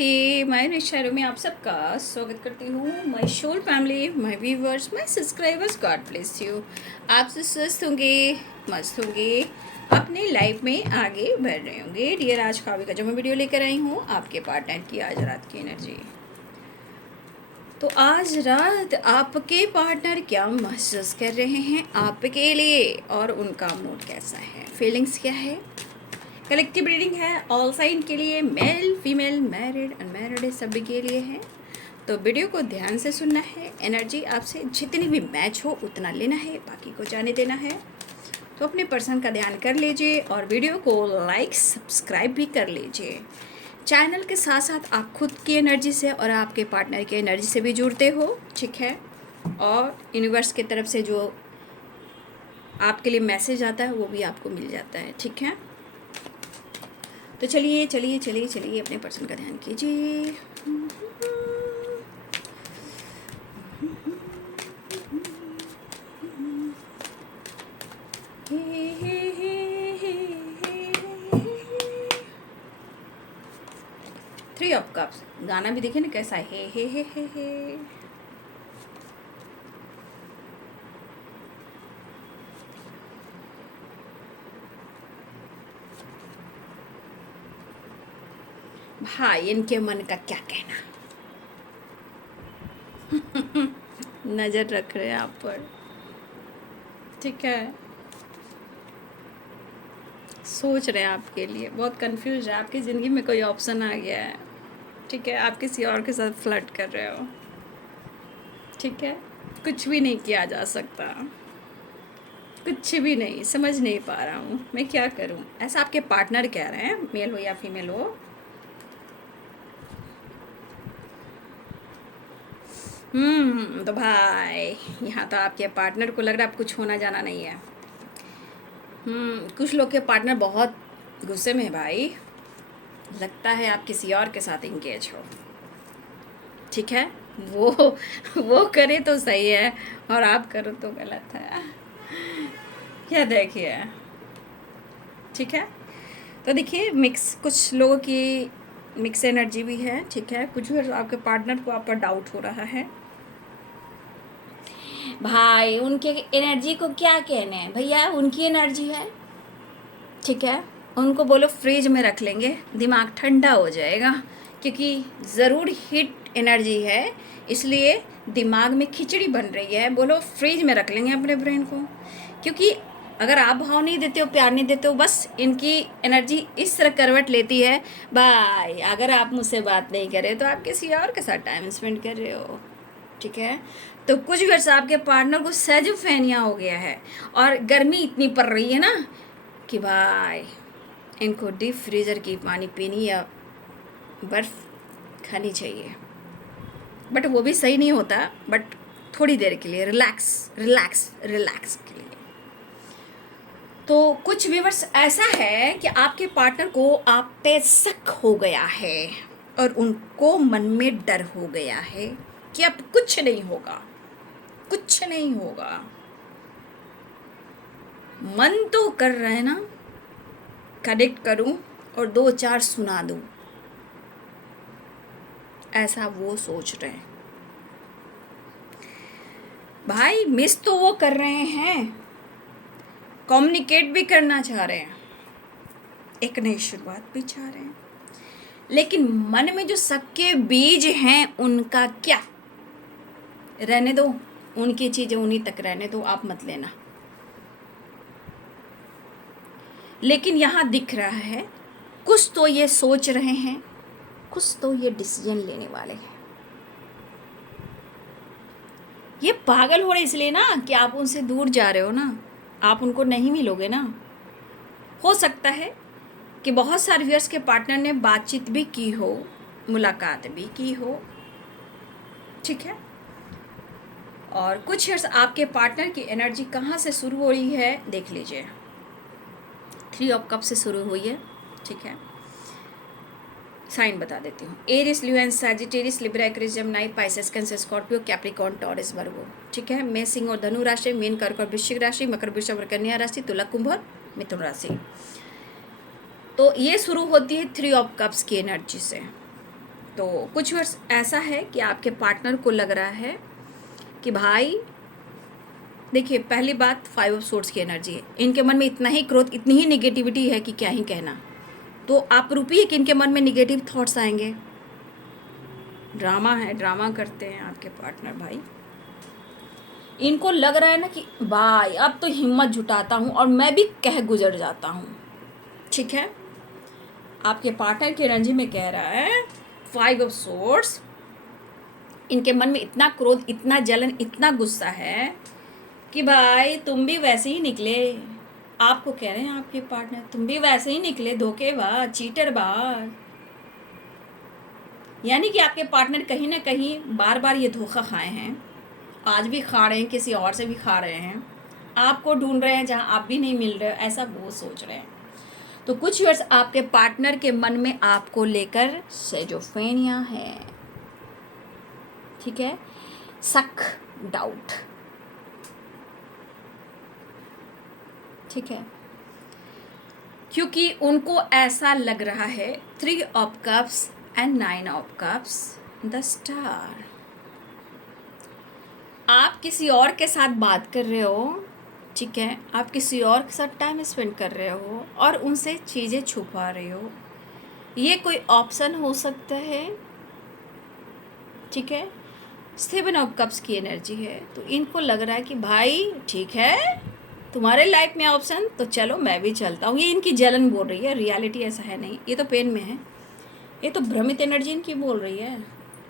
नमस्ते, मैं निशारों में आप सबका स्वागत करती हूँ। My soul family, my viewers, my subscribers, God bless you. आप सब स्वस्थ होंगे, मस्त होंगे, अपने लाइफ में आगे बढ़ रहे होंगे। डियर, आज का जो मैं वीडियो लेकर आई हूँ आपके पार्टनर की आज रात की एनर्जी। तो आज रात आपके पार्टनर क्या महसूस कर रहे हैं आपके लिए और उनका मूड कैसा है, फीलिंग्स क्या है। कलेक्टिव रीडिंग है ऑल साइन के लिए, मेल फीमेल, मैरिड अनमैरिड सभी के लिए है। तो वीडियो को ध्यान से सुनना है, एनर्जी आपसे जितनी भी मैच हो उतना लेना है, बाकी को जाने देना है। तो अपने पर्सन का ध्यान कर लीजिए और वीडियो को लाइक सब्सक्राइब भी कर लीजिए। चैनल के साथ साथ आप खुद की एनर्जी से और आपके पार्टनर की एनर्जी से भी जुड़ते हो, ठीक है। और यूनिवर्स की तरफ से जो आपके लिए मैसेज आता है वो भी आपको मिल जाता है, ठीक है। तो चलिए चलिए चलिए चलिए अपने पर्सन का ध्यान कीजिए। थ्री ऑफ कप्स गाना भी देखिए ना कैसा है, हे। भाई इनके मन का क्या कहना। नजर रख रहे हैं आप पर, ठीक है। सोच रहे हैं आपके लिए, बहुत कंफ्यूज है, आपकी ज़िंदगी में कोई ऑप्शन आ गया है, ठीक है। आप किसी और के साथ फ्लर्ट कर रहे हो, ठीक है। कुछ भी नहीं किया जा सकता, कुछ भी नहीं, समझ नहीं पा रहा हूँ मैं क्या करूँ। ऐसा आपके पार्टनर कह रहे हैं, मेल हो या फीमेल हो। तो भाई यहाँ तो आपके पार्टनर को लग रहा है अब कुछ होना जाना नहीं है। कुछ लोग के पार्टनर बहुत गुस्से में है भाई, लगता है आप किसी और के साथ इंगेज हो, ठीक है। वो करे तो सही है और आप करो तो गलत है, क्या देखिए, ठीक है। तो देखिए मिक्स, कुछ लोगों की मिक्स एनर्जी भी है, ठीक है। कुछ आपके पार्टनर को आप पर डाउट हो रहा है। भाई उनके एनर्जी को क्या कहने हैं भैया, उनकी एनर्जी है, ठीक है। उनको बोलो फ्रिज में रख लेंगे, दिमाग ठंडा हो जाएगा, क्योंकि ज़रूर हीट एनर्जी है, इसलिए दिमाग में खिचड़ी बन रही है। बोलो फ्रिज में रख लेंगे अपने ब्रेन को, क्योंकि अगर आप भाव नहीं देते हो, प्यार नहीं देते हो, बस इनकी एनर्जी इस तरह करवट लेती है। भाई अगर आप मुझसे बात नहीं करें तो आप किसी और के साथ टाइम स्पेंड कर रहे हो, ठीक है। तो कुछ वर्ष आपके पार्टनर को सेजोफेनिया हो गया है और गर्मी इतनी पड़ रही है ना कि भाई इनको डीप फ्रीज़र की पानी पीनी या बर्फ़ खानी चाहिए, बट वो भी सही नहीं होता, बट थोड़ी देर के लिए रिलैक्स रिलैक्स रिलैक्स के लिए। तो कुछ व्यूअर्स ऐसा है कि आपके पार्टनर को आप पे शक हो गया है और उनको मन में डर हो गया है कि अब कुछ नहीं होगा, कुछ नहीं होगा। मन तो कर रहे हैं ना कनेक्ट करूं और दो चार सुना दूं, ऐसा वो सोच रहे हैं। भाई मिस तो वो कर रहे हैं, कम्युनिकेट भी करना चाह रहे हैं, एक नई शुरुआत भी चाह रहे हैं, लेकिन मन में जो शक के बीज हैं उनका क्या, रहने दो, उनकी चीज़ें उन्हीं तक रहने दो, आप मत लेना। लेकिन यहाँ दिख रहा है कुछ तो ये सोच रहे हैं, कुछ तो ये डिसीजन लेने वाले हैं। ये पागल हो रहे इसलिए ना कि आप उनसे दूर जा रहे हो ना, आप उनको नहीं मिलोगे ना। हो सकता है कि बहुत सारे व्यूअर्स के पार्टनर ने बातचीत भी की हो, मुलाकात भी की हो, ठीक है। और कुछ व्यूअर्स आपके पार्टनर की एनर्जी कहाँ से शुरू हो रही है देख लीजिए। थ्री ऑफ कप से शुरू हुई है, ठीक है। साइन बता देती हूँ, Aries, Leo and Sagittarius, Libra, Aquarius, Gemini, Pisces, Cancer, Scorpio, Capricorn, Taurus, Virgo, ठीक है। मेष, सिंह और धनु राशि, मीन, कर्क और वृश्चिक राशि, मकर, वृषभ और कन्या राशि, तुला, कुंभ और मिथुन राशि। तो ये शुरू होती है थ्री ऑफ कप्स की एनर्जी से, तो कुछ वर्ष ऐसा है कि आपके पार्टनर को लग रहा है कि भाई देखिए, पहली बात 5 ऑफ सोर्ड्स की एनर्जी है। इनके मन में इतना ही क्रोध, इतनी ही निगेटिविटी है कि क्या ही कहना। तो आप रूपी है कि इनके मन में निगेटिव थॉट्स आएंगे। ड्रामा है, ड्रामा करते हैं आपके पार्टनर भाई। इनको लग रहा है ना कि भाई अब तो हिम्मत जुटाता हूँ और मैं भी कह गुजर जाता हूँ। ठीक है, आपके पार्टनर की एनर्जी में कह रहा है 5 ऑफ सोर्ड्स, इनके मन में इतना क्रोध, इतना जलन, इतना गुस्सा है कि भाई तुम भी वैसे ही निकले। आपको कह रहे हैं आपके पार्टनर, तुम भी वैसे ही निकले धोखेबाज, चीटरबाज। यानी कि आपके पार्टनर कहीं ना कहीं बार बार ये धोखा खाए हैं, आज भी खा रहे हैं, किसी और से भी खा रहे हैं, आपको ढूंढ रहे हैं जहां आप भी नहीं मिल रहे हो, ऐसा वो सोच रहे हैं। तो कुछ वर्ष आपके पार्टनर के मन में आपको लेकर सेजोफेनिया है। ठीक है, शक, डाउट। ठीक है, क्योंकि उनको ऐसा लग रहा है 3 of cups and 9 of cups, the star. आप किसी और के साथ बात कर रहे हो, ठीक है, आप किसी और के साथ टाइम स्पेंड कर रहे हो और उनसे चीज़ें छुपा रहे हो, ये कोई ऑप्शन हो सकता है। ठीक है, 7 ऑफ कप्स की एनर्जी है। तो इनको लग रहा है कि भाई ठीक है, तुम्हारे लाइफ में ऑप्शन, तो चलो मैं भी चलता हूँ। ये इनकी जलन बोल रही है, रियलिटी ऐसा है नहीं, ये तो पेन में है, ये तो भ्रमित एनर्जी इनकी बोल रही है।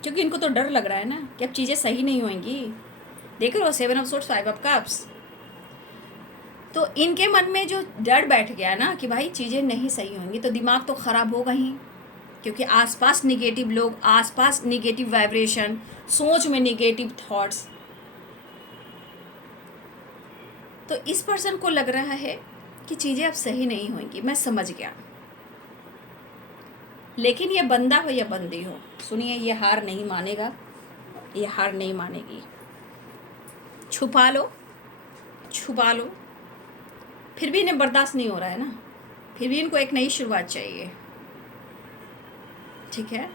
क्योंकि इनको तो डर लग रहा है ना कि अब चीज़ें सही नहीं होंगी। देख रहे हो 7 ऑफ सोर्ड्स 5 ऑफ कप्स। तो इनके मन में जो डर बैठ गया ना कि भाई चीज़ें नहीं सही होंगी, तो दिमाग तो ख़राब होगा ही। क्योंकि आसपास निगेटिव लोग, आसपास निगेटिव वाइब्रेशन, सोच में निगेटिव थॉट्स। तो इस पर्सन को लग रहा है कि चीज़ें अब सही नहीं होंगी, मैं समझ गया। लेकिन ये बंदा हो या बंदी हो, सुनिए, ये हार नहीं मानेगा, ये हार नहीं मानेगी। छुपा लो, छुपा लो, फिर भी इन्हें बर्दाश्त नहीं हो रहा है ना, फिर भी इनको एक नई शुरुआत चाहिए। ठीक है,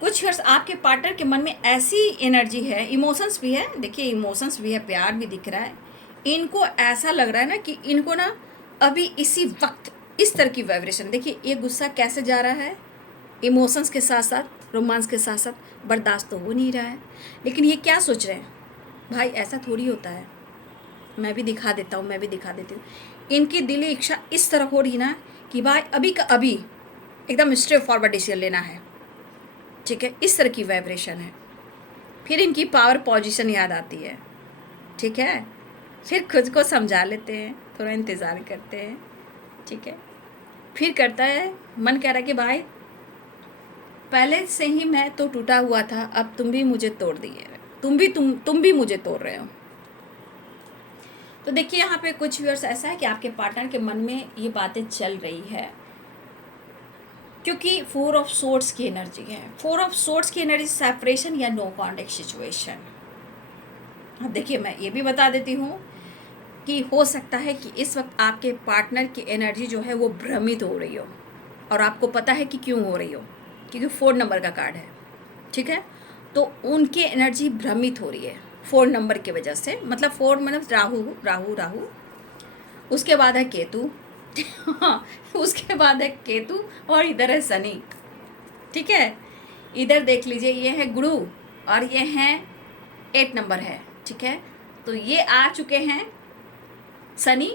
कुछ वर्ष आपके पार्टनर के मन में ऐसी एनर्जी है, इमोशंस भी है, देखिए इमोशंस भी है, प्यार भी दिख रहा है। इनको ऐसा लग रहा है ना कि इनको ना अभी इसी वक्त इस तरह की वाइब्रेशन, देखिए ये गुस्सा कैसे जा रहा है, इमोशंस के साथ साथ, रोमांस के साथ साथ, बर्दाश्त तो हो नहीं रहा है। लेकिन ये क्या सोच रहे हैं, भाई ऐसा थोड़ी होता है, मैं भी दिखा देता हूँ, मैं भी दिखा देती हूँ। इनकी दिली इच्छा इस तरह हो रही ना कि भाई अभी का अभी एकदम स्ट्रेट फॉरवर्ड डिसीजन लेना है। ठीक है, इस तरह की वाइब्रेशन है। फिर इनकी पावर पोजीशन याद आती है। ठीक है, फिर खुद को समझा लेते हैं, थोड़ा इंतज़ार करते हैं। ठीक है, फिर करता है, मन कह रहा है कि भाई पहले से ही मैं तो टूटा हुआ था, अब तुम भी मुझे तोड़ दिए, तुम भी मुझे तोड़ रहे हो। तो देखिए यहाँ पे कुछ व्यूअर्स ऐसा है कि आपके पार्टनर के मन में ये बातें चल रही है, क्योंकि 4 ऑफ सोर्ड्स की एनर्जी है। 4 ऑफ सोर्ड्स की एनर्जी सेपरेशन या नो कॉन्टेक्ट सिचुएशन। अब देखिए मैं ये भी बता देती हूँ कि हो सकता है कि इस वक्त आपके पार्टनर की एनर्जी जो है वो भ्रमित हो रही हो, और आपको पता है कि क्यों हो रही हो, क्योंकि 4 नंबर का कार्ड है। ठीक है, तो उनकी एनर्जी भ्रमित हो रही है 4 नंबर की वजह से। मतलब 4 मतलब राहु राहु राहु, उसके बाद है केतु उसके बाद है केतु, और इधर है शनि। ठीक है, इधर देख लीजिए, ये है गुरु और ये है 8 नंबर है। ठीक है, तो ये आ चुके हैं शनि,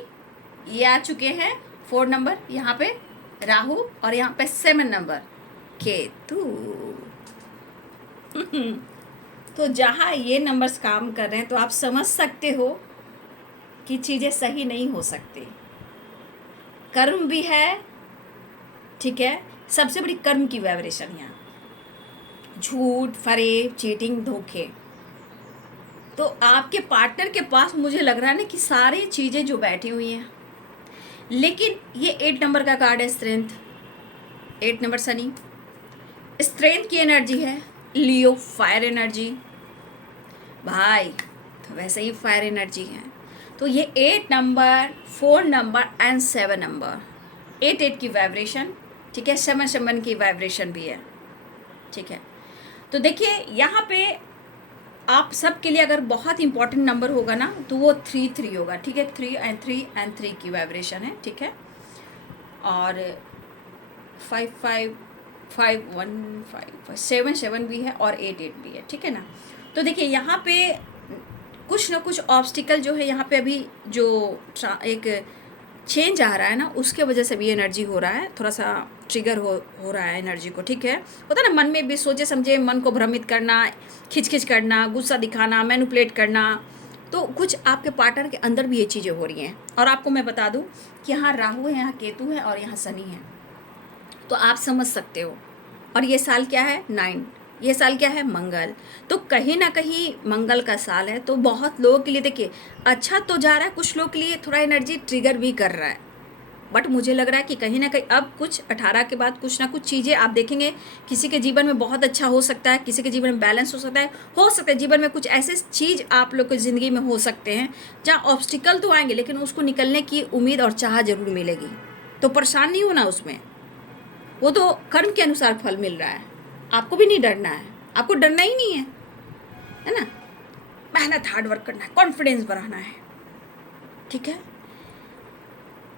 ये आ चुके हैं 4 नंबर, यहाँ पे राहु, और यहाँ पे 7 नंबर केतु तो जहाँ ये नंबर्स काम कर रहे हैं, तो आप समझ सकते हो कि चीज़ें सही नहीं हो सकती। कर्म भी है। ठीक है, सबसे बड़ी कर्म की वाइब्रेशन यहाँ, झूठ, फरेब, चीटिंग, धोखे। तो आपके पार्टनर के पास मुझे लग रहा है ना कि सारी चीज़ें जो बैठी हुई हैं, लेकिन ये 8 नंबर का कार्ड है, स्ट्रेंथ, 8 नंबर शनि, स्ट्रेंथ की एनर्जी है। लियो फायर एनर्जी, भाई तो वैसे ही फायर एनर्जी है। तो ये 8 नंबर, 4 नंबर एंड 7 नंबर, 8 की वाइब्रेशन। ठीक है, 7 की वाइब्रेशन भी है। ठीक है। तो देखिए यहाँ पे आप सबके लिए अगर बहुत इंपॉर्टेंट नंबर होगा ना तो वो 3 होगा, ठीक है। 3 की वाइब्रेशन है, ठीक है। और 5 7 भी है और 8 भी है, ठीक है ना। तो देखिए यहाँ पे कुछ ना कुछ ऑब्स्टिकल जो है यहाँ पे अभी जो एक चेंज आ रहा है ना उसके वजह से भी एनर्जी हो रहा है, थोड़ा सा ट्रिगर हो रहा है एनर्जी को, ठीक है। होता है ना मन में भी सोचे समझे मन को भ्रमित करना, खिच करना, गुस्सा दिखाना, मैनिपुलेट करना। तो कुछ आपके पार्टनर के अंदर भी ये चीज़ें हो रही हैं। और आपको मैं बता दूं कि यहाँ राहु है, यहाँ केतु है और यहाँ शनि है, तो आप समझ सकते हो। और ये साल क्या है 9, ये साल क्या है मंगल। तो कहीं ना कहीं मंगल का साल है, तो बहुत लोगों के लिए देखिए अच्छा तो जा रहा है, कुछ लोगों के लिए थोड़ा एनर्जी ट्रिगर भी कर रहा है। बट मुझे लग रहा है कि कहीं ना कहीं अब कुछ 18 के बाद कुछ ना कुछ चीज़ें आप देखेंगे, किसी के जीवन में बहुत अच्छा हो सकता है, किसी के जीवन में बैलेंस हो सकता है जीवन में कुछ ऐसे चीज़ आप लोग की ज़िंदगी में हो सकते हैं जहाँ ऑब्स्टिकल तो आएंगे लेकिन उसको निकलने की उम्मीद और चाह जरूर मिलेगी। तो परेशान नहीं होना उसमें, वो तो कर्म के अनुसार फल मिल रहा है। आपको भी नहीं डरना है, आपको डरना ही नहीं है ना। मेहनत हार्ड वर्क करना है, कॉन्फिडेंस बढ़ाना है, ठीक है।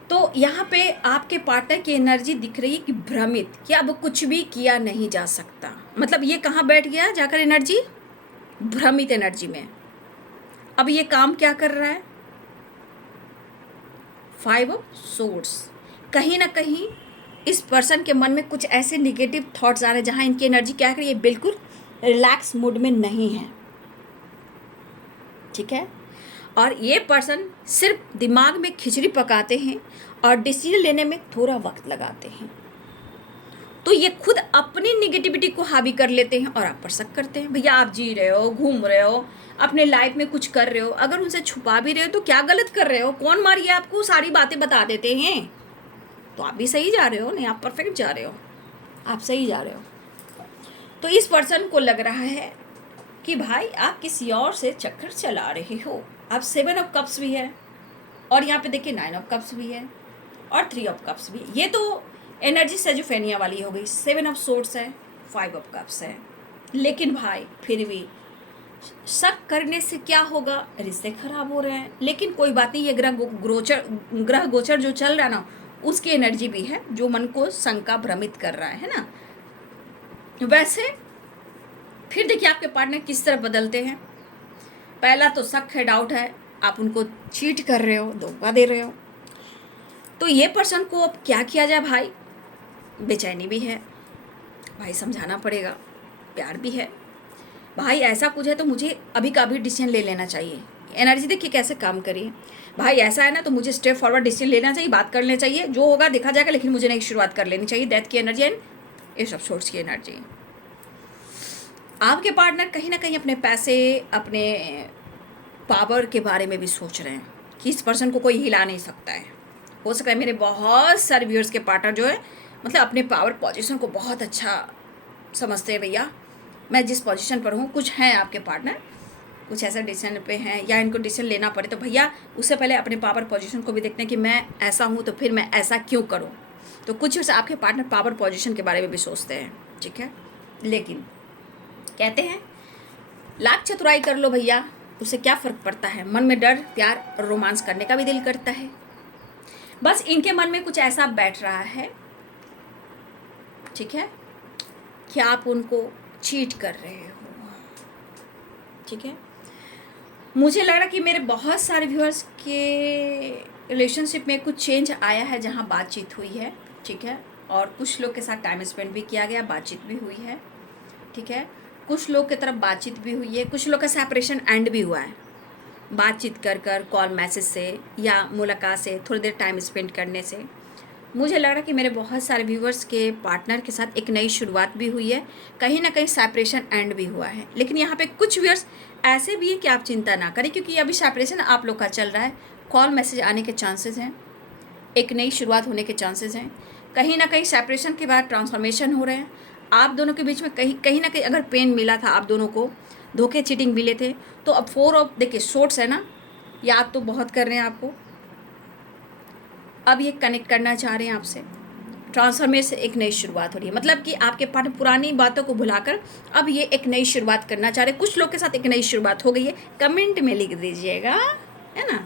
तो यहाँ पे आपके पार्टनर की एनर्जी दिख रही है कि भ्रमित, कि अब कुछ भी किया नहीं जा सकता। मतलब ये कहाँ बैठ गया जाकर एनर्जी, भ्रमित एनर्जी में। अब ये काम क्या कर रहा है, 5 ऑफ सोर्ड्स। कहीं ना कहीं इस पर्सन के मन में कुछ ऐसे निगेटिव थॉट्स आ रहे हैं जहाँ इनकी एनर्जी क्या कर रही है, बिल्कुल रिलैक्स मूड में नहीं है, ठीक है। और ये पर्सन सिर्फ दिमाग में खिचड़ी पकाते हैं और डिसीजन लेने में थोड़ा वक्त लगाते हैं। तो ये खुद अपनी निगेटिविटी को हावी कर लेते हैं और आप पर शक करते हैं। भैया आप जी रहे हो, घूम रहे हो, अपने लाइफ में कुछ कर रहे हो, अगर उनसे छुपा भी रहे हो तो क्या गलत कर रहे हो, कौन मारिए आपको सारी बातें बता देते हैं। तो आप भी सही जा रहे हो, नहीं आप परफेक्ट जा रहे हो, आप सही जा रहे हो। तो इस पर्सन को लग रहा है कि भाई आप किसी और से चक्कर चला रहे हो। अब 7 ऑफ कप्स भी है और यहाँ पे देखिए 9 ऑफ कप्स भी है और 3 ऑफ कप्स भी। ये तो एनर्जी सेजोफेनिया वाली हो गई। 7 ऑफ सोर्ड्स है, 5 ऑफ कप्स है। लेकिन भाई फिर भी शक करने से क्या होगा, रिश्ते खराब हो रहे हैं। लेकिन कोई बात नहीं, ये ग्रह गोचर जो चल रहा है ना उसकी एनर्जी भी है जो मन को शंका भ्रमित कर रहा है ना। वैसे फिर देखिए आपके पार्टनर किस तरह बदलते हैं। पहला तो शक है, डाउट है, आप उनको चीट कर रहे हो, धोखा दे रहे हो। तो ये पर्सन को अब क्या किया जाए भाई, बेचैनी भी है भाई, समझाना पड़ेगा, प्यार भी है भाई। ऐसा कुछ है तो मुझे अभी का अभी डिसीजन ले लेना चाहिए। एनर्जी देखिए कैसे काम करिए भाई। ऐसा है ना तो मुझे स्टेप फॉरवर्ड डिसीजन लेना चाहिए, बात कर लेना चाहिए, जो होगा देखा जाएगा, लेकिन मुझे नई शुरुआत कर लेनी चाहिए। डेथ की energy and S of swords की एनर्जी। आपके पार्टनर कहीं ना कहीं अपने पैसे, अपने पावर के बारे में भी सोच रहे हैं कि इस पर्सन को कोई हिला नहीं सकता है। हो सकता है मेरे बहुत सारे व्यूअर्स के पार्टनर जो है मतलब अपने पावर पोजीशन को बहुत अच्छा समझते हैं। भैया मैं जिस पोजीशन पर हूँ, कुछ हैं आपके पार्टनर कुछ ऐसा डिसीजन पे हैं या इनको डिसीजन लेना पड़े तो भैया उससे पहले अपने पावर पोजीशन को भी देखते हैं कि मैं ऐसा हूँ तो फिर मैं ऐसा क्यों करूँ। तो कुछ आपके पार्टनर पावर पोजीशन के बारे में भी सोचते हैं, ठीक है। लेकिन कहते हैं लाख चतुराई कर लो भैया, उससे क्या फ़र्क पड़ता है। मन में डर, प्यार और रोमांस करने का भी दिल करता है। बस इनके मन में कुछ ऐसा बैठ रहा है, ठीक है, कि आप उनको चीट कर रहे हो, ठीक है। मुझे लग रहा कि मेरे बहुत सारे व्यूअर्स के रिलेशनशिप में कुछ चेंज आया है जहाँ बातचीत हुई है, ठीक है। और कुछ लोग के साथ टाइम स्पेंड भी किया गया, बातचीत भी हुई है, ठीक है। कुछ लोग की तरफ बातचीत भी हुई है, कुछ लोग का सेपरेशन एंड भी हुआ है। बातचीत कर कॉल मैसेज से या मुलाकात से, थोड़ी देर टाइम स्पेंड करने से। मुझे लग रहा कि मेरे बहुत सारे व्यूवर्स के पार्टनर के साथ एक नई शुरुआत भी हुई है, कहीं ना कहीं सेपरेशन एंड भी हुआ है। लेकिन यहाँ पे कुछ व्यूअर्स ऐसे भी है कि आप चिंता ना करें, क्योंकि अभी सेपरेशन आप लोग का चल रहा है। कॉल मैसेज आने के चांसेस हैं, एक नई शुरुआत होने के चांसेस हैं। कहीं ना कहीं सेपरेशन के बाद ट्रांसफॉर्मेशन हो रहे हैं। आप दोनों के बीच में कहीं ना कहीं अगर पेन मिला था, आप दोनों को धोखे चीटिंग मिले थे, तो अब 4 ऑफ देखिए सोर्ड्स है ना, याद तो बहुत कर रहे हैं आपको। अब ये कनेक्ट करना चाह रहे हैं आपसे, ट्रांसफॉर्मेशन, एक नई शुरुआत हो रही है। मतलब कि आपके पार्टनर पुरानी बातों को भुलाकर अब ये एक नई शुरुआत करना चाह रहे हैं। कुछ लोग के साथ एक नई शुरुआत हो गई है। कमेंट में लिख दीजिएगा, है ना,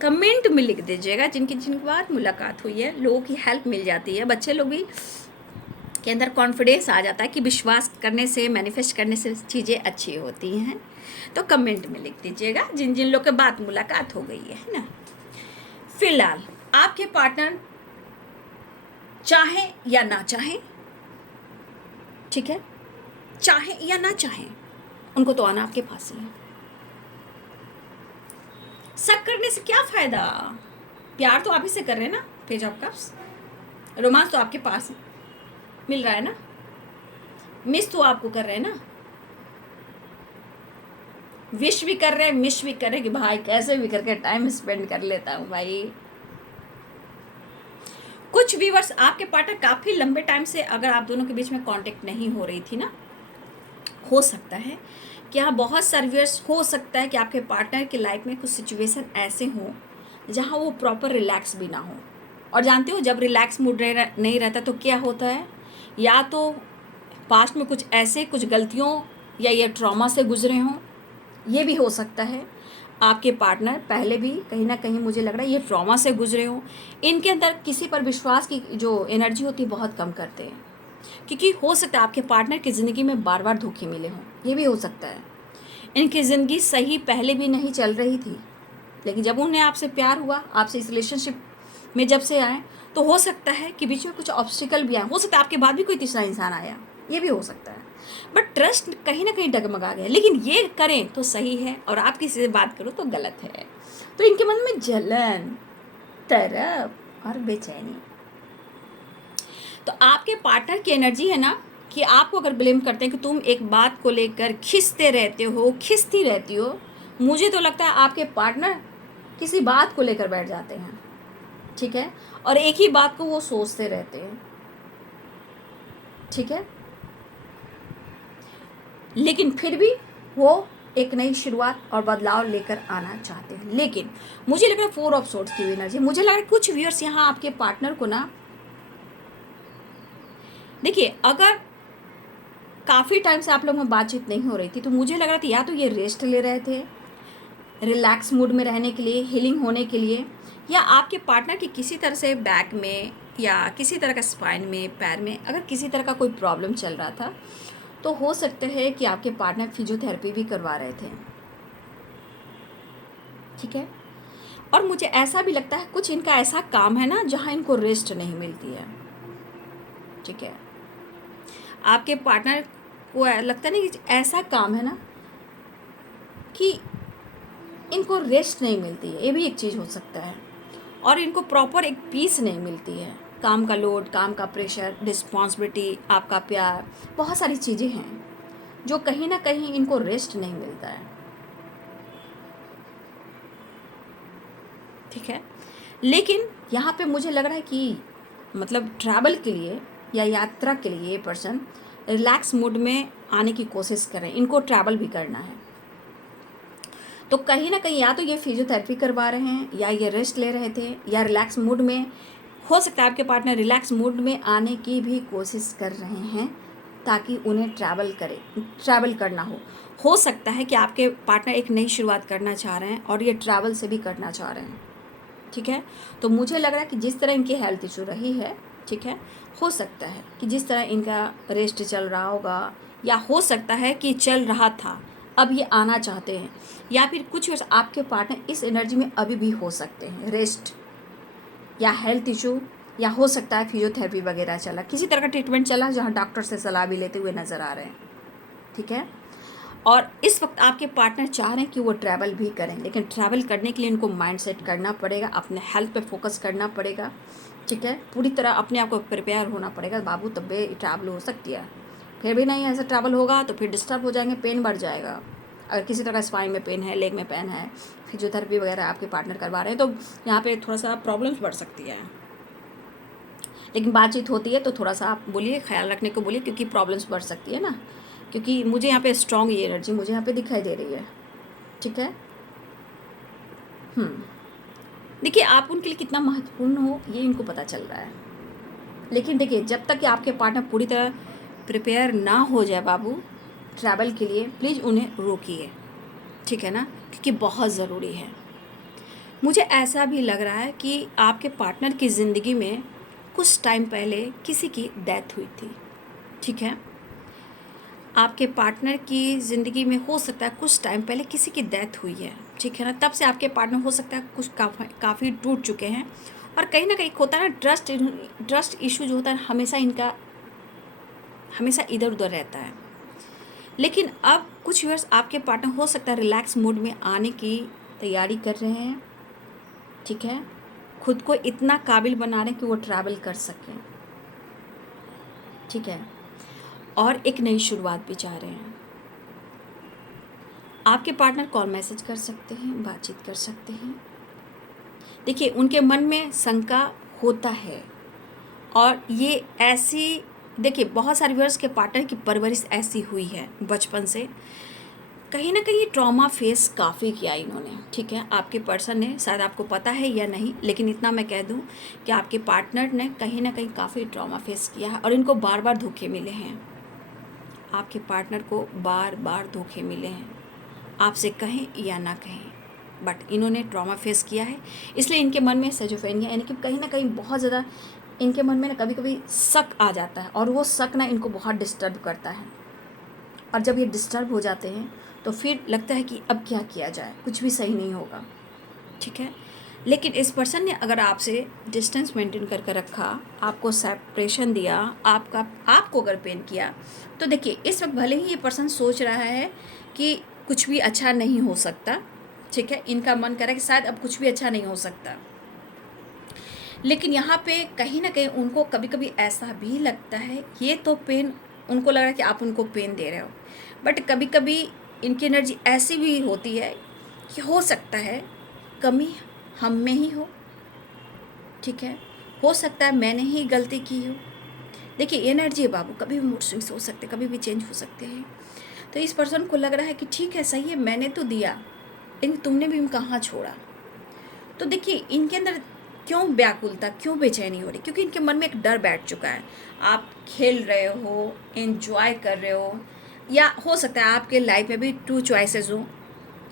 कमेंट में लिख दीजिएगा जिनकी बात मुलाकात हुई है। लोगों की हेल्प मिल जाती है, बच्चे लोग भी के अंदर कॉन्फिडेंस आ जाता है कि विश्वास करने से, मैनिफेस्ट करने से चीज़ें अच्छी होती हैं। तो कमेंट में लिख दीजिएगा जिन जिन लोग के बात मुलाकात हो गई है ना। फिलहाल आपके पार्टनर चाहे या ना चाहे, ठीक है, चाहे या ना चाहे, उनको तो आना आपके पास ही है। शक करने से क्या फायदा? प्यार तो आप ही से कर रहे हैं ना, पेज ऑफ कप्स, रोमांस तो आपके पास मिल रहा है ना, मिस तो आपको कर रहे हैं ना, विश भी कर रहे हैं, मिस भी कर रहे हैं कि भाई कैसे भी करके टाइम स्पेंड कर लेता हूँ भाई। कुछ व्यूअर्स, आपके पार्टनर काफ़ी लंबे टाइम से अगर आप दोनों के बीच में कांटेक्ट नहीं हो रही थी ना, हो सकता है कि हाँ, बहुत सारे व्यूअर्स, हो सकता है कि आपके पार्टनर की लाइफ में कुछ सिचुएशन ऐसे हों जहाँ वो प्रॉपर रिलैक्स भी ना हो। और जानते हो, जब रिलैक्स मूड नहीं रहता तो क्या होता है, या तो पास्ट में कुछ ऐसे कुछ गलतियों या ये ट्रॉमा से गुजरे हों, ये भी हो सकता है। आपके पार्टनर पहले भी कहीं ना कहीं मुझे लग रहा है ये ट्रॉमा से गुजरे हों। इनके अंदर किसी पर विश्वास की जो एनर्जी होती है बहुत कम करते हैं, क्योंकि हो सकता है आपके पार्टनर की ज़िंदगी में बार बार धोखे मिले हों, ये भी हो सकता है। इनकी ज़िंदगी सही पहले भी नहीं चल रही थी, लेकिन जब उन्हें आपसे प्यार हुआ, आपसे इस रिलेशनशिप में जब से आए, तो हो सकता है कि बीच में कुछ ऑब्स्टिकल भी आए। हो सकता है आपके बाद भी कोई तीसरा इंसान आया, ये भी हो सकता है। बट ट्रस्ट कहीं ना कहीं डगमगा गया। लेकिन ये करें तो सही है, और आप किसी से बात करो तो गलत है। तो इनके मन में जलन, तरफ और बेचैनी। तो आपके पार्टनर की एनर्जी है ना कि आपको अगर ब्लेम करते हैं कि तुम एक बात को लेकर खिंचते रहते हो, खिंचती रहती हो, मुझे तो लगता है आपके पार्टनर किसी बात को लेकर बैठ जाते हैं, ठीक है, और एक ही बात को वो सोचते रहते हैं, ठीक है, लेकिन फिर भी वो एक नई शुरुआत और बदलाव लेकर आना चाहते हैं। लेकिन मुझे लग रहा है 4 ऑफ सोर्ड्स की एनर्जी, मुझे लग रहा है कुछ व्यूअर्स यहाँ आपके पार्टनर को ना, देखिए, अगर काफ़ी टाइम से आप लोगों में बातचीत नहीं हो रही थी तो मुझे लग रहा था या तो ये रेस्ट ले रहे थे, रिलैक्स मूड में रहने के लिए, हीलिंग होने के लिए, या आपके पार्टनर की किसी तरह से बैक में या किसी तरह का स्पाइन में, पैर में अगर किसी तरह का कोई प्रॉब्लम चल रहा था, तो हो सकता है कि आपके पार्टनर फिजियोथेरेपी भी करवा रहे थे, ठीक है। और मुझे ऐसा भी लगता है कुछ इनका ऐसा काम है ना जहाँ इनको रेस्ट नहीं मिलती है, ठीक है। आपके पार्टनर को लगता है ना कि ऐसा काम है ना कि इनको रेस्ट नहीं मिलती है, ये भी एक चीज़ हो सकता है। और इनको प्रॉपर एक पीस नहीं मिलती है, काम का लोड, काम का प्रेशर, रिस्पॉन्सिबिलिटी, आपका प्यार, बहुत सारी चीज़ें हैं जो कहीं ना कहीं इनको रेस्ट नहीं मिलता है, ठीक है। लेकिन यहाँ पे मुझे लग रहा है कि मतलब ट्रैवल के लिए या यात्रा के लिए ये पर्सन रिलैक्स मूड में आने की कोशिश कर रहे हैं, इनको ट्रैवल भी करना है। तो कहीं ना कहीं या तो ये फिजियोथेरेपी करवा रहे हैं, या ये रेस्ट ले रहे थे, या रिलैक्स मूड में, हो सकता है आपके पार्टनर रिलैक्स मूड में आने की भी कोशिश कर रहे हैं ताकि उन्हें ट्रैवल करना हो सकता है कि आपके पार्टनर एक नई शुरुआत करना चाह रहे हैं और ये ट्रैवल से भी करना चाह रहे हैं, ठीक है। तो मुझे लग रहा है कि जिस तरह इनकी हेल्थ इशू रही है, ठीक है, हो सकता है कि जिस तरह इनका रेस्ट चल रहा होगा, या हो सकता है कि चल रहा था, अब ये आना चाहते हैं, या फिर कुछ आपके पार्टनर इस एनर्जी में अभी भी हो सकते हैं, रेस्ट या हेल्थ इशू, या हो सकता है फिजियोथेरेपी वगैरह चला, किसी तरह का ट्रीटमेंट चला जहाँ डॉक्टर से सलाह भी लेते हुए नज़र आ रहे हैं, ठीक है। और इस वक्त आपके पार्टनर चाह रहे हैं कि वो ट्रैवल भी करें, लेकिन ट्रैवल करने के लिए इनको माइंड सेट करना पड़ेगा, अपने हेल्थ पे फोकस करना पड़ेगा, ठीक है, पूरी तरह अपने आप को प्रिपेयर होना पड़ेगा बाबू, तब ट्रैवल हो सकती है। फिर भी नहीं ऐसा ट्रैवल होगा तो फिर डिस्टर्ब हो जाएंगे, पेन बढ़ जाएगा। अगर किसी तरह स्पाइन में पेन है, लेग में पेन है, फिजियोथेरेपी वगैरह आपके पार्टनर करवा रहे हैं, तो यहाँ पे थोड़ा सा प्रॉब्लम्स बढ़ सकती है। लेकिन बातचीत होती है तो थोड़ा सा आप बोलिए, ख्याल रखने को बोलिए, क्योंकि प्रॉब्लम्स बढ़ सकती है ना, क्योंकि मुझे यहाँ पे स्ट्रॉन्ग ये एनर्जी मुझे यहाँ पे दिखाई दे रही है, ठीक है। देखिए, आप उनके लिए कितना महत्वपूर्ण हो ये इनको पता चल रहा है, लेकिन देखिए, जब तक कि आपके पार्टनर पूरी तरह प्रिपेयर ना हो जाए बाबू ट्रैवल के लिए, प्लीज़ उन्हें रोकिए, ठीक है ना, क्योंकि बहुत ज़रूरी है। मुझे ऐसा भी लग रहा है कि आपके पार्टनर की ज़िंदगी में कुछ टाइम पहले किसी की डेथ हुई थी, ठीक है। आपके पार्टनर की ज़िंदगी में हो सकता है कुछ टाइम पहले किसी की डेथ हुई है, ठीक है ना। तब से आपके पार्टनर हो सकता है कुछ काफ़ी टूट चुके हैं, और कहीं ना कहीं होता है ना, ट्रस्ट इशू जो होता है हमेशा इनका हमेशा इधर उधर रहता है। लेकिन अब कुछ व्यूअर्स आपके पार्टनर हो सकता है रिलैक्स मूड में आने की तैयारी कर रहे हैं, ठीक है। खुद को इतना काबिल बना रहे हैं कि वो ट्रैवल कर सकें, ठीक है, और एक नई शुरुआत भी चाह रहे हैं। आपके पार्टनर कॉल मैसेज कर सकते हैं, बातचीत कर सकते हैं। देखिए, उनके मन में शंका होता है, और ये ऐसी, देखिए बहुत सारे व्यूअर्स के पार्टनर की परवरिश ऐसी हुई है बचपन से, कहीं ना कहीं ट्रॉमा फेस काफ़ी किया इन्होंने, ठीक है। आपके पर्सन ने, शायद आपको पता है या नहीं, लेकिन इतना मैं कह दूं कि आपके पार्टनर ने कहीं ना कहीं काफ़ी ट्रॉमा फेस किया है, और इनको बार बार धोखे मिले हैं। आपके पार्टनर को बार बार धोखे मिले हैं, आपसे कहें या ना कहें, बट इन्होंने ट्रॉमा फेस किया है, इसलिए इनके मन में सेजोफेनिया, यानी कि कहीं ना कहीं बहुत ज़्यादा इनके मन में ना कभी कभी शक आ जाता है, और वो शक ना इनको बहुत डिस्टर्ब करता है। और जब ये डिस्टर्ब हो जाते हैं तो फिर लगता है कि अब क्या किया जाए, कुछ भी सही नहीं होगा, ठीक है। लेकिन इस पर्सन ने अगर आपसे डिस्टेंस मेंटेन करके रखा, आपको सेपरेशन दिया, आपको अगर पेन किया, तो देखिए इस वक्त भले ही ये पर्सन सोच रहा है कि कुछ भी अच्छा नहीं हो सकता, ठीक है, इनका मन कर रहा है कि शायद अब कुछ भी अच्छा नहीं हो सकता, लेकिन यहाँ पे कहीं ना कहीं उनको कभी कभी ऐसा भी लगता है, ये तो पेन उनको लग रहा है कि आप उनको पेन दे रहे हो, बट कभी कभी इनकी एनर्जी ऐसी भी होती है कि हो सकता है कमी हम में ही हो, ठीक है, हो सकता है मैंने ही गलती की हो। देखिए एनर्जी है बाबू, कभी भी मूड स्विंग्स हो सकते, कभी भी चेंज हो सकते हैं। तो इस पर्सन को लग रहा है कि ठीक है, सही है, मैंने तो दिया, लेकिन तुमने भी कहाँ छोड़ा। तो देखिए इनके अंदर क्यों व्याकुलता, क्यों बेचैनी हो रही, क्योंकि इनके मन में एक डर बैठ चुका है। आप खेल रहे हो, एंजॉय कर रहे हो, या हो सकता है आपके लाइफ में भी टू चॉइसेस हो,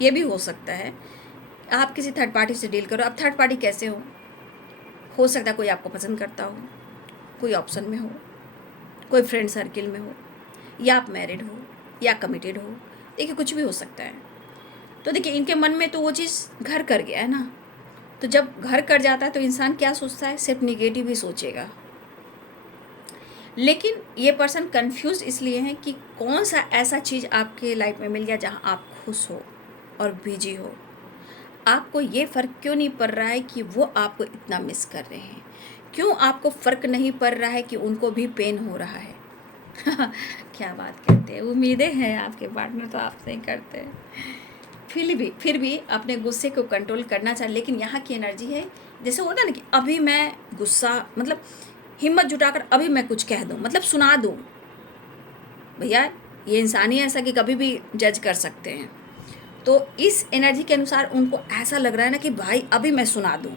ये भी हो सकता है। आप किसी थर्ड पार्टी से डील करो। अब थर्ड पार्टी कैसे हो सकता है कोई आपको पसंद करता हो, कोई ऑप्शन में हो, कोई फ्रेंड सर्किल में हो, या आप मैरिड हो या कमिटेड हो, देखिए कुछ भी हो सकता है। तो देखिए इनके मन में तो वो चीज़ घर कर गया है ना, तो जब घर कर जाता है तो इंसान क्या सोचता है, सिर्फ निगेटिव ही सोचेगा। लेकिन ये पर्सन कंफ्यूज इसलिए है कि कौन सा ऐसा चीज़ आपके लाइफ में मिल गया जहाँ आप खुश हो और बिजी हो। आपको ये फ़र्क क्यों नहीं पड़ रहा है कि वो आपको इतना मिस कर रहे हैं, क्यों आपको फ़र्क नहीं पड़ रहा है कि उनको भी पेन हो रहा है। क्या बात करते हैं, उम्मीदें हैं आपके पार्टनर तो आपसे ही करते हैं। फिर भी अपने गुस्से को कंट्रोल करना चाहिए, लेकिन यहाँ की एनर्जी है जैसे होता है ना कि अभी मैं गुस्सा, मतलब हिम्मत जुटाकर अभी मैं कुछ कह दूँ, मतलब सुना दूँ। भैया ये इंसान ही ऐसा कि कभी भी जज कर सकते हैं। तो इस एनर्जी के अनुसार उनको ऐसा लग रहा है ना कि भाई अभी मैं सुना दूँ,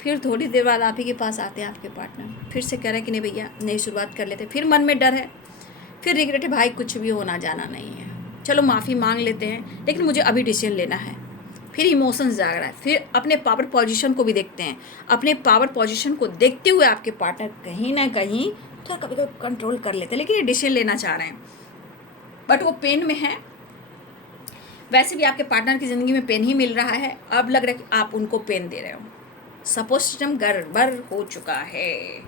फिर थोड़ी देर बाद आप ही के पास आते हैं आपके पार्टनर, फिर से कह रहे हैं कि नहीं भैया नई शुरुआत कर लेते, फिर मन में डर है, फिर रिग्रेट है, भाई कुछ भी होना जाना नहीं है, चलो माफ़ी मांग लेते हैं, लेकिन मुझे अभी डिसीजन लेना है। फिर इमोशंस जाग रहा है, फिर अपने पावर पोजीशन को भी देखते हैं, अपने पावर पोजीशन को देखते हुए आपके पार्टनर कहीं ना कहीं थोड़ा कभी कभी कंट्रोल कर लेते हैं, लेकिन ये डिसीजन लेना चाह रहे हैं, बट वो पेन में है। वैसे भी आपके पार्टनर की ज़िंदगी में पेन ही मिल रहा है, अब लग रहा है कि आप उनको पेन दे रहे हो। सपोर्ट सिस्टम गड़बड़ हो चुका है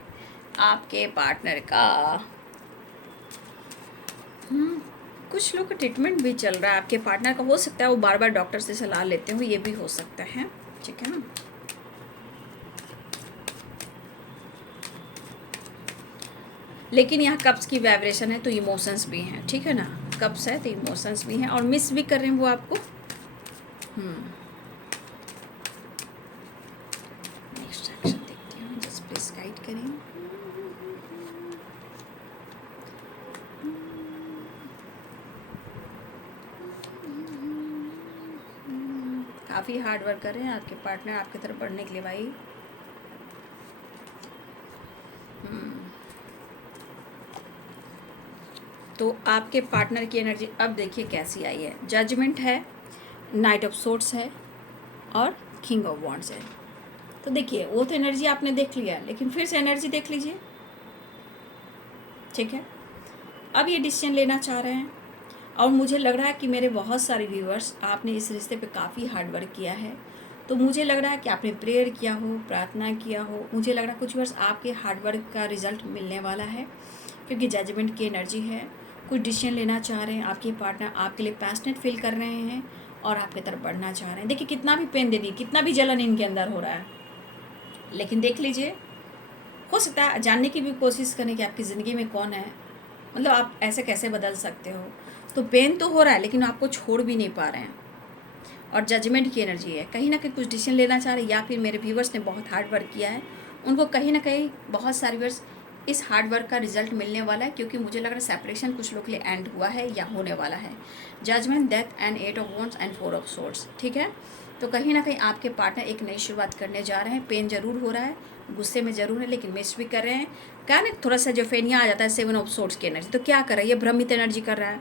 आपके पार्टनर का। कुछ लोग का ट्रीटमेंट भी चल रहा है आपके पार्टनर का, हो सकता है वो बार बार डॉक्टर से सलाह लेते हो, ये भी हो सकता है, ठीक है ना। लेकिन यहाँ कप्स की वाइब्रेशन है तो इमोशंस भी हैं, ठीक है ना, कप्स है तो इमोशंस भी हैं, और मिस भी कर रहे हैं वो आपको। नेक्स्ट एक्शन देखती हूँ, जस्ट प्लीज गाइड करें। काफ़ी हार्ड वर्क कर रहे हैं आपके पार्टनर आपकी तरफ बढ़ने के लिए भाई। तो आपके पार्टनर की एनर्जी अब देखिए कैसी आई है। जजमेंट है, नाइट ऑफ सोर्ड्स है और किंग ऑफ वॉन्ड्स है। तो देखिए वो तो एनर्जी आपने देख लिया, लेकिन फिर से एनर्जी देख लीजिए, ठीक है। अब ये डिसीजन लेना चाह रहे हैं और मुझे लग रहा है कि मेरे बहुत सारे व्यूअर्स, आपने इस रिश्ते पे काफ़ी हार्ड वर्क किया है। तो मुझे लग रहा है कि आपने प्रेयर किया हो, प्रार्थना किया हो। मुझे लग रहा है कुछ वर्ष आपके हार्ड वर्क का रिजल्ट मिलने वाला है, क्योंकि जजमेंट की एनर्जी है। कुछ डिसीजन लेना चाह रहे हैं, आपके पार्टनर आपके लिए पैशनेट फील कर रहे हैं और आपकी तरफ बढ़ना चाह रहे हैं। देखिए कितना भी पेन दे दी, कितना भी जलन इनके अंदर हो रहा है, लेकिन देख लीजिए, हो सकता है जानने की भी कोशिश करें कि आपकी ज़िंदगी में कौन है, मतलब आप ऐसे कैसे बदल सकते हो। तो पेन तो हो रहा है, लेकिन आपको छोड़ भी नहीं पा रहे हैं। और जजमेंट की एनर्जी है, कहीं ना कहीं कुछ डिसीजन लेना चाह रहे हैं, या फिर मेरे व्यूवर्स ने बहुत हार्ड वर्क किया है, उनको कहीं ना कहीं बहुत सारे व्यूवर्स इस हार्ड वर्क का रिजल्ट मिलने वाला है, क्योंकि मुझे लग रहा है सेपरेशन कुछ लोग के लिए एंड हुआ है या होने वाला है। Judgement, death and 8 of wands and 4 of swords, ठीक है। तो कहीं ना कहीं आपके पार्टनर एक नई शुरुआत करने जा रहे हैं। पेन जरूर हो रहा है, गुस्से में जरूर है, लेकिन मिस भी कर रहे हैं। क्या ना थोड़ा सा जो फेनिया आ जाता है 7 ऑफ सोर्ड्स की एनर्जी, तो क्या कर रहा है, ये भ्रमित एनर्जी कर रहा है,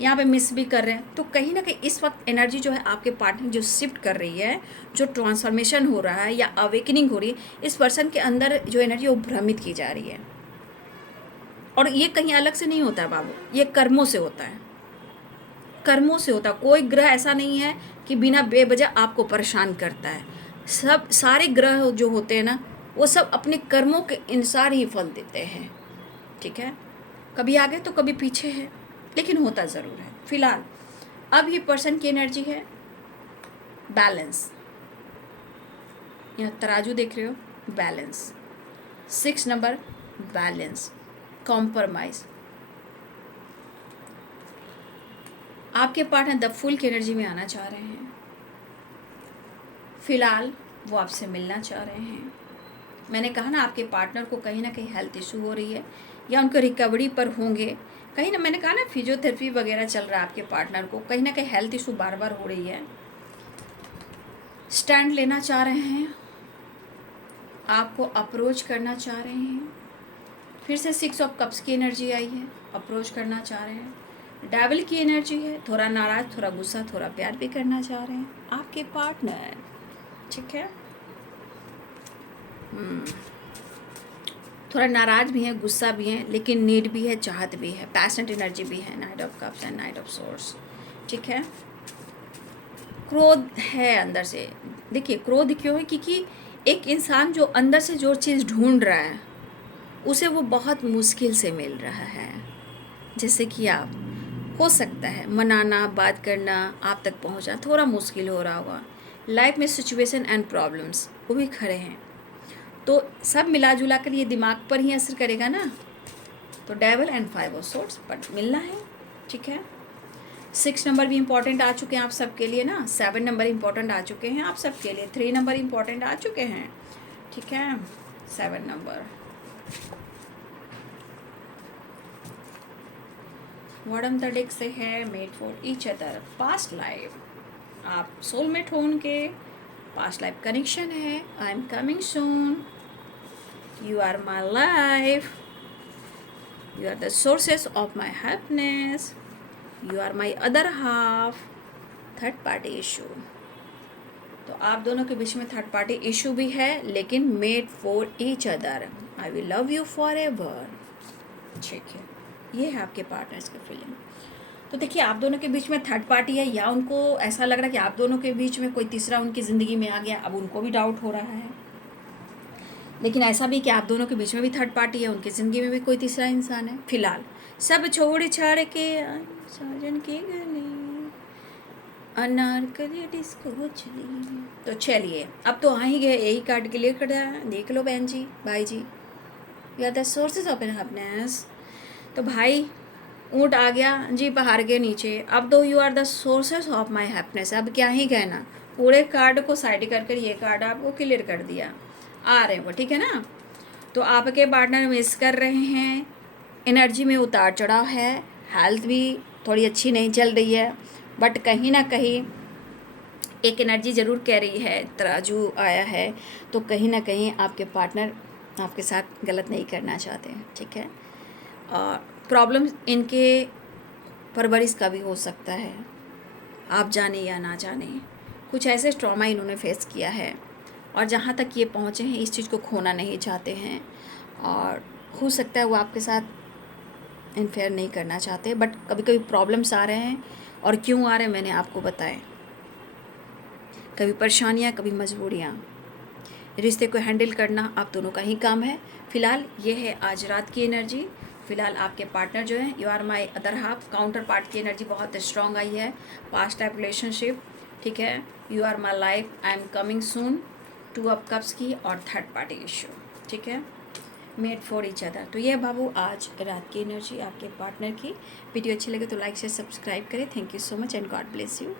यहाँ पे मिस भी कर रहे हैं। तो कहीं ना कहीं इस वक्त एनर्जी जो है आपके पार्टनर जो शिफ्ट कर रही है, जो ट्रांसफॉर्मेशन हो रहा है या अवेकनिंग हो रही है, इस पर्सन के अंदर जो एनर्जी वो भ्रमित की जा रही है। और ये कहीं अलग से नहीं होता है बाबू, ये कर्मों से होता है, कर्मों से होता है। कोई ग्रह ऐसा नहीं है कि बिना बेवजह आपको परेशान करता है। सब सारे ग्रह जो होते हैं ना, वो सब अपने कर्मों के अनुसार ही फल देते हैं, ठीक है। कभी आगे तो कभी पीछे है, लेकिन होता ज़रूर है। फिलहाल अब ये पर्सन की एनर्जी है बैलेंस, यहाँ तराजू देख रहे हो, बैलेंस। 6 number, balance, compromise. आपके पार्टनर द फुल की एनर्जी में आना चाह रहे हैं। फिलहाल वो आपसे मिलना चाह रहे हैं। मैंने कहा ना आपके पार्टनर को कहीं ना कहीं हेल्थ इशू हो रही है या उनके रिकवरी पर होंगे। कहीं ना, मैंने कहा ना फिजियोथेरेपी वगैरह चल रहा है आपके पार्टनर को, कहीं ना कहीं हेल्थ इशू बार बार हो रही है। स्टैंड लेना चाह रहे हैं, आपको अप्रोच करना चाह रहे हैं। फिर से 6 ऑफ कप्स की एनर्जी आई है, अप्रोच करना चाह रहे हैं। डेविल की एनर्जी है, थोड़ा नाराज, थोड़ा गुस्सा, थोड़ा प्यार भी करना चाह रहे हैं आपके पार्टनर, ठीक है। थोड़ा नाराज भी है, गुस्सा भी है, लेकिन नीड भी है, चाहत भी है, पैशनेट एनर्जी भी है। Night of cups and night of swords, ठीक है। क्रोध है अंदर से। देखिए क्रोध क्यों है, क्योंकि एक इंसान जो अंदर से जो चीज़ ढूंढ रहा है उसे वो बहुत मुश्किल से मिल रहा है। जैसे कि आप, हो सकता है मनाना, बात करना, आप तक पहुंचना थोड़ा मुश्किल हो रहा होगा। लाइफ में सिचुएशन एंड प्रॉब्लम्स वो भी खड़े हैं, तो सब मिला जुला कर ये दिमाग पर ही असर करेगा ना। तो डेविल एंड 5 ऑफ सोर्ड्स पर मिलना है, ठीक है। 6 नंबर भी इम्पॉर्टेंट आ चुके हैं आप सबके लिए ना। 7 नंबर इम्पॉर्टेंट आ चुके हैं आप सबके लिए। 3 नंबर इम्पॉर्टेंट आ चुके हैं, ठीक है। 7 नंबर, बॉटम द डेक से है made for each other, past life. आप सोलमेट हो उनके, पास्ट लाइफ कनेक्शन है। I am coming soon, you are my life, you are the sources of my happiness, you are my other half. Third party issue, तो आप दोनों के बीच में third party issue भी है, लेकिन made for each other. I will love you for ever, ठीक है। ये है आपके पार्टनर्स की फीलिंग। तो देखिए आप दोनों के बीच में थर्ड पार्टी है, या उनको ऐसा लग रहा है कि आप दोनों के बीच में कोई तीसरा उनकी ज़िंदगी में आ गया। अब उनको भी डाउट हो रहा है, लेकिन ऐसा भी कि आप दोनों के बीच में भी थर्ड पार्टी है, उनकी ज़िंदगी में भी कोई तीसरा इंसान है। फिलहाल सब छोड़ छाड़ के साजन के गले अनारकली डिस्को चली। तो चलिए अब तो आ ही गए, यही कार्ड के लिए खड़ा है, देख लो बहन जी, भाई ji. You are the sources of happiness. तो भाई ऊँट आ गया जी पहाड़ के नीचे, अब दो you are the sources of my happiness. अब क्या ही कहना, पूरे कार्ड को साइड कर कर ये कार्ड आपको क्लियर कर दिया। आ रहे हैं वो, ठीक है ना। तो आपके पार्टनर मिस कर रहे हैं, एनर्जी में उतार चढ़ाव है, हेल्थ भी थोड़ी अच्छी नहीं चल रही है, बट कहीं ना कहीं एक एनर्जी ज़रूर कह रही है, तराजू आया है, तो कहीं ना कहीं आपके पार्टनर आपके साथ गलत नहीं करना चाहते हैं, ठीक है। प्रॉब्लम इनके परवरिश का भी हो सकता है, आप जाने या ना जाने। कुछ ऐसे ट्रॉमा इन्होंने फेस किया है और जहाँ तक ये पहुँचे हैं इस चीज़ को खोना नहीं चाहते हैं, और हो सकता है वो आपके साथ इनफेयर नहीं करना चाहते, बट कभी कभी प्रॉब्लम्स आ रहे हैं। और क्यों आ रहे हैं मैंने आपको बताएं, कभी परेशानियाँ, कभी मजबूरियाँ। रिश्ते को हैंडल करना आप दोनों का ही काम है। फ़िलहाल ये है आज रात की एनर्जी। फ़िलहाल आपके पार्टनर जो है, you are my other half, counterpart की एनर्जी बहुत स्ट्रॉन्ग आई है। पास्ट टाइप रिलेशनशिप, ठीक है, you are my life, I am coming soon, 2 of cups की, और थर्ड पार्टी इशू, ठीक है, मेड फॉर ईच अदर। तो ये बाबू आज रात की एनर्जी आपके पार्टनर की। वीडियो अच्छी लगे तो लाइक से सब्सक्राइब करें। Thank you so much and God bless you.